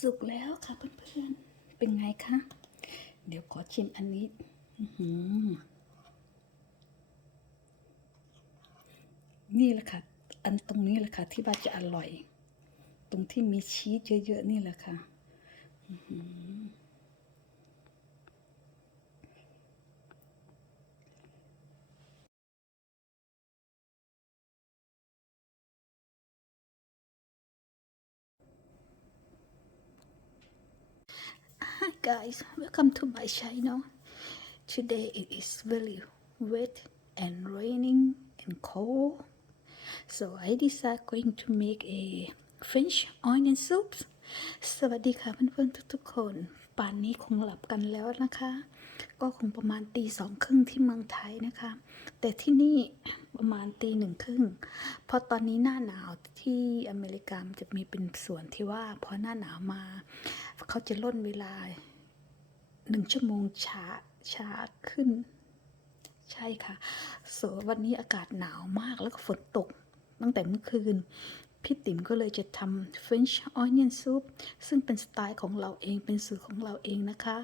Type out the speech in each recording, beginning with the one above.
สุกแล้วค่ะเพื่อนๆเป็นไงคะเดี๋ยวขอชิมอันนี้นี่แหละค่ะอันตรงนี้แหละค่ะที่ว่าจะอร่อยตรงที่มีชีสเยอะๆนี่แหละค่ะHi guys, welcome to my channel. Today it is very wet and raining and cold. So I decided going to make a French onion soup. สวัสดีค่ะเพื่อนๆทุกๆคนป่านนี้คงหลับกันแล้วนะคะก็คงประมาณตี 2 ครึ่งที่เมืองไทยนะคะแต่ที่นี่ประมาณตี 1 ครึ่งเพราะตอนนี้หน้าหนาวที่อเมริกามันจะมีเป็นส่วนที่ว่าพอหน้าหนาวมาเขาจะล่นเวลา1 ชั่วโมงช้าขึ้นใช่ค่ะวันนี้อากาศหนาวมากแล้วก็ฝนตกตั้งแต่เมื่อคืนพี่ติ๋มก็เลยจะทำ French onion soup ซึ่งเป็นสไตล์ของเราเองเป็นสูตรของเราเองนะคะ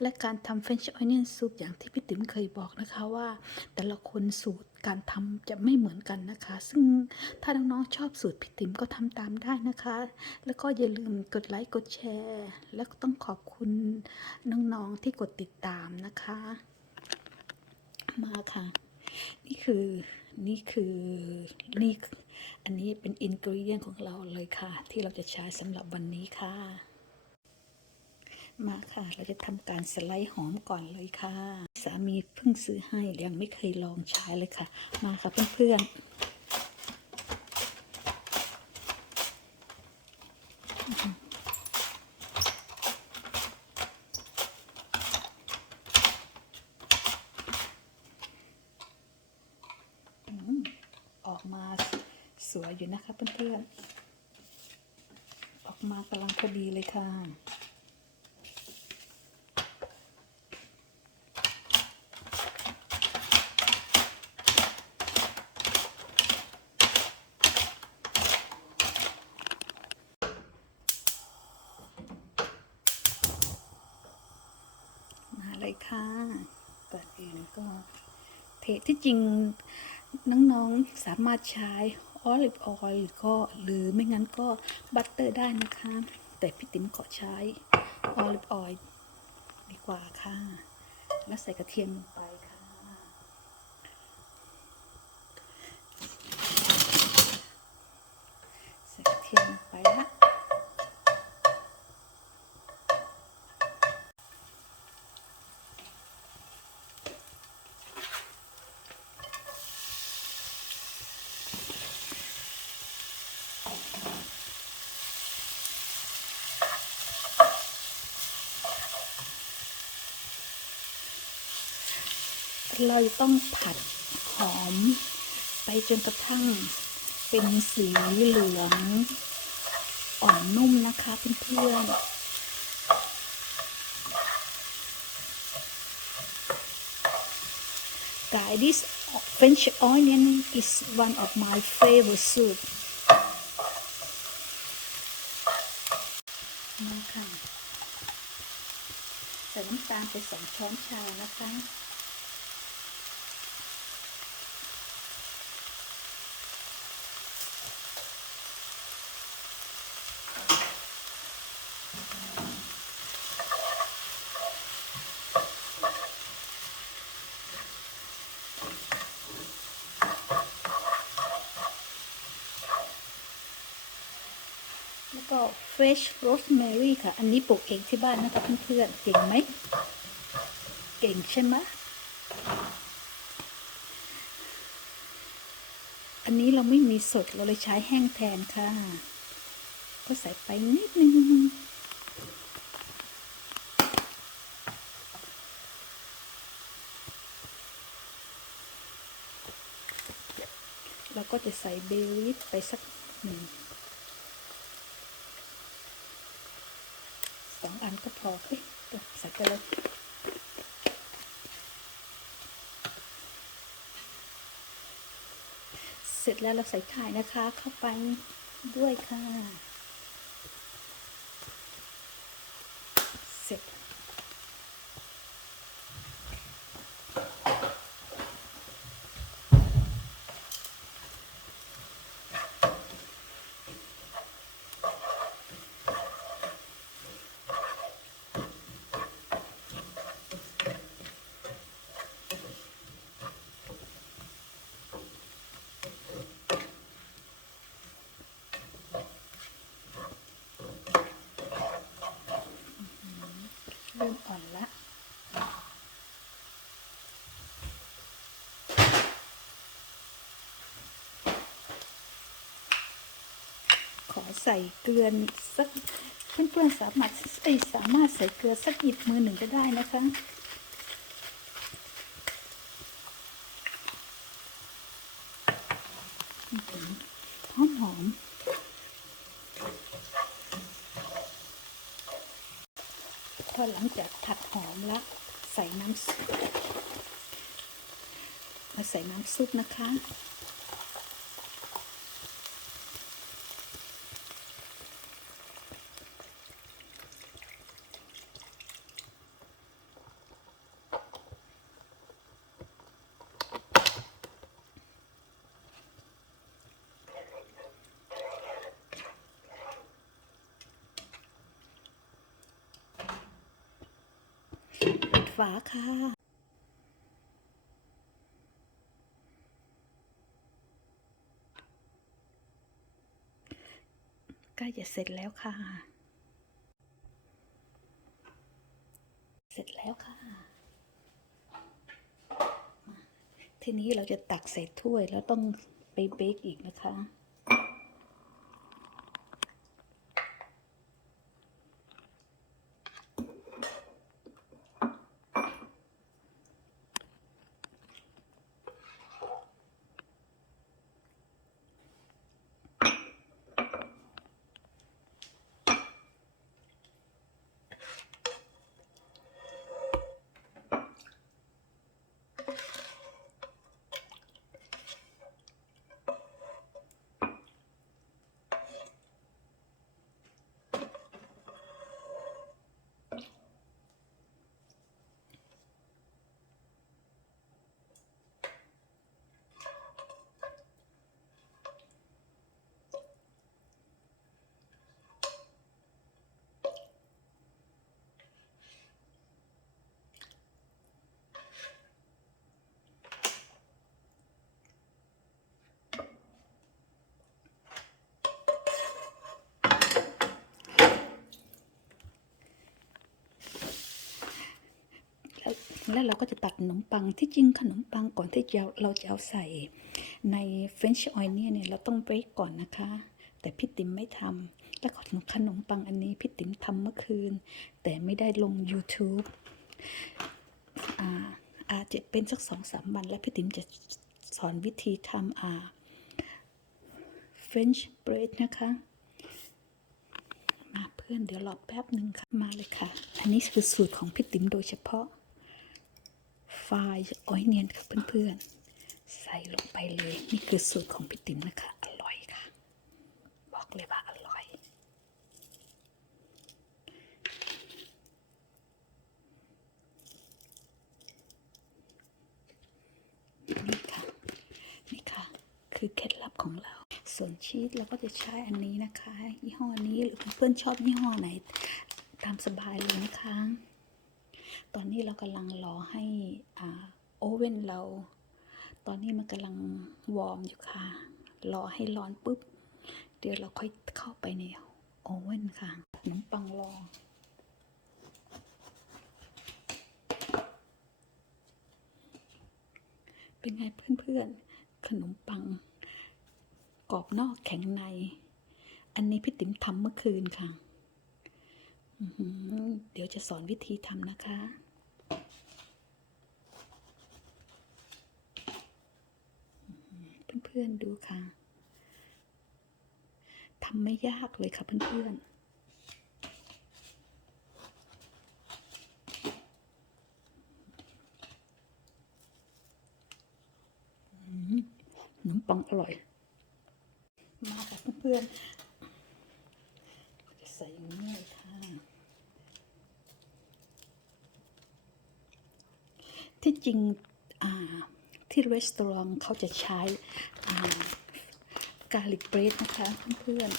และการทำ French onion soup อย่างที่พี่ติ๋มเคยบอกนะคะว่าแต่ละคนสูตรการทำจะไม่เหมือนกันนะคะซึ่งถ้าน้องๆชอบสูตรพี่ติ๋มก็ทำตามได้นะคะแล้วก็อย่าลืมกดไลค์กดแชร์แล้วก็ต้องขอบคุณน้องๆที่กดติดตามนะคะมาค่ะนี่คือนี่คือนี่อันนี้เป็นอินกรีเดียนของเราเลยค่ะที่เราจะใช้สำหรับวันนี้ค่ะมาค่ะเราจะทำการสไลด์หอมก่อนเลยค่ะสามีเพิ่งซื้อให้ยังไม่เคยลองใช้เลยค่ะมาค่ะเพื่อนๆออกมาสวยอยู่นะคะเพื่อนๆออกมากำลังพอดีเลยค่ะมาเลยค่ะก่อนอื่นก็เทที่จริงน้องๆสามารถใช้ออลิฟออยล์ก็หรือไม่งั้นก็บัตเตอร์ได้นะคะแต่พี่ติ๋มขอใช้ออลิฟออยล์ดีกว่าค่ะแล้วใส่กระเทียมลงไปค่ะใส่กระเทียมลงไปละเราต้องผัดหอมไปจนกระทั่งเป็นสีเหลืองอ่อนนุ่มนะคะเพื่อนๆ Guys, this French onion is one of my favorite soup นี่ค่ะใส่น้ำตาลไป2 ช้อนชานะคะแล้วก็ fresh rosemary ค่ะอันนี้ปลูกเองที่บ้านนะคะเพื่อนๆเก่งไหมเก่งใช่ไหมอันนี้เราไม่มีสดเราเลยใช้แห้งแทนค่ะก็ใส่ไปนิดนึงเราก็จะใส่เบลีฟไปสัก2 อันก็พอเฮ้ยใส่ไปเลยเสร็จแล้วเราใส่ไข่นะคะเข้าไปด้วยค่ะ เสร็จเริ่มอ่อนละขอใส่เกลือสักเพื่อนๆสามารถใส่เกลือสักหยิบมือหนึ่งก็ได้นะคะหอมพอหลังจากผัดหอมแล้วใส่น้ำซุปมาใส่น้ำซุปนะคะปิดฝาค่ะใกล้จะเสร็จแล้วค่ะเสร็จแล้วค่ะทีนี้เราจะตักใส่ถ้วยแล้วต้องไปเบคอีกนะคะแล้วเราก็จะตัดขนมปังที่จริงขนมปังก่อนที่เราจะเอาใส่ในเฟรนช์ออยเนี่ยเราต้องเบรกก่อนนะคะแต่พี่ติ๋มไม่ทำแล้วขนมปังอันนี้พี่ติ๋มทำเมื่อคืนแต่ไม่ได้ลง YouTube อาจจะเป็นสัก2-3 วันแล้วพี่ติ๋มจะสอนวิธีทำเฟรนช์เบรดนะคะมาเพื่อนเดี๋ยวรอแป๊บหนึ่งค่ะมาเลยค่ะอันนี้คือสูตรของพี่ติ๋มโดยเฉพาะฟรายออยเนียนค่ะเพื่อนๆใส่ลงไปเลยนี่คือสูตรของพี่ติ๋มนะคะอร่อยค่ะบอกเลยว่าอร่อยนี่ค่ะนี่ค่ะคือเคล็ดลับของเราส่วนชีสเราก็จะใช้อันนี้นะคะยี่ห้อนี้หรือเพื่อนๆชอบยี่ห้อไหนตามสบายเลยนะคะตอนนี้เรากำลังรอให้โอเว่นเราตอนนี้มันกำลังวอร์มอยู่ค่ะรอให้ร้อนปุ๊บเดี๋ยวเราค่อยเข้าไปในโอเว่นค่ะขนมปังรอเป็นไงเพื่อนๆขนมปังกรอบนอกแข็งในอันนี้พี่ติ๋มทำเมื่อคืนค่ะเดี๋ยวจะสอนวิธีทำนะคะเพื่อนๆดูค่ะทำไม่ยากเลยค่ะเพื่อนๆขนมปังอร่อยมาค่ะเพื่อนๆจะใส่อย่างนี้เลยค่ะ ที่จริงที่รีสอร์ทเขาจะใช้กาลิกเบรดนะคะเพื่อน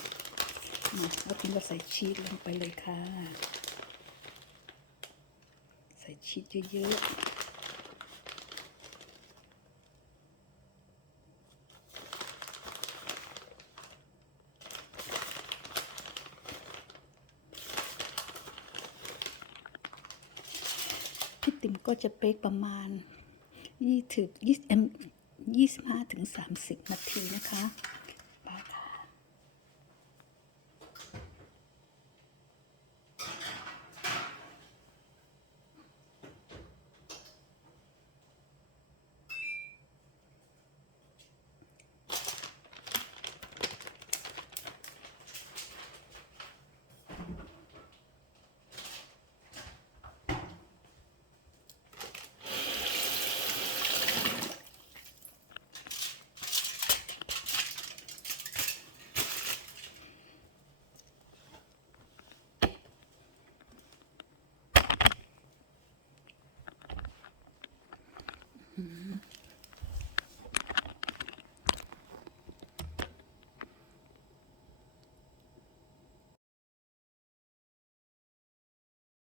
ๆแล้วพิมก็ใส่ชีสลงไปเลยค่ะใส่ชีสเยอะๆพี่ติ๋มก็จะเบรกประมาณ25 ถึง 30 นาทีนะคะไปค่ะ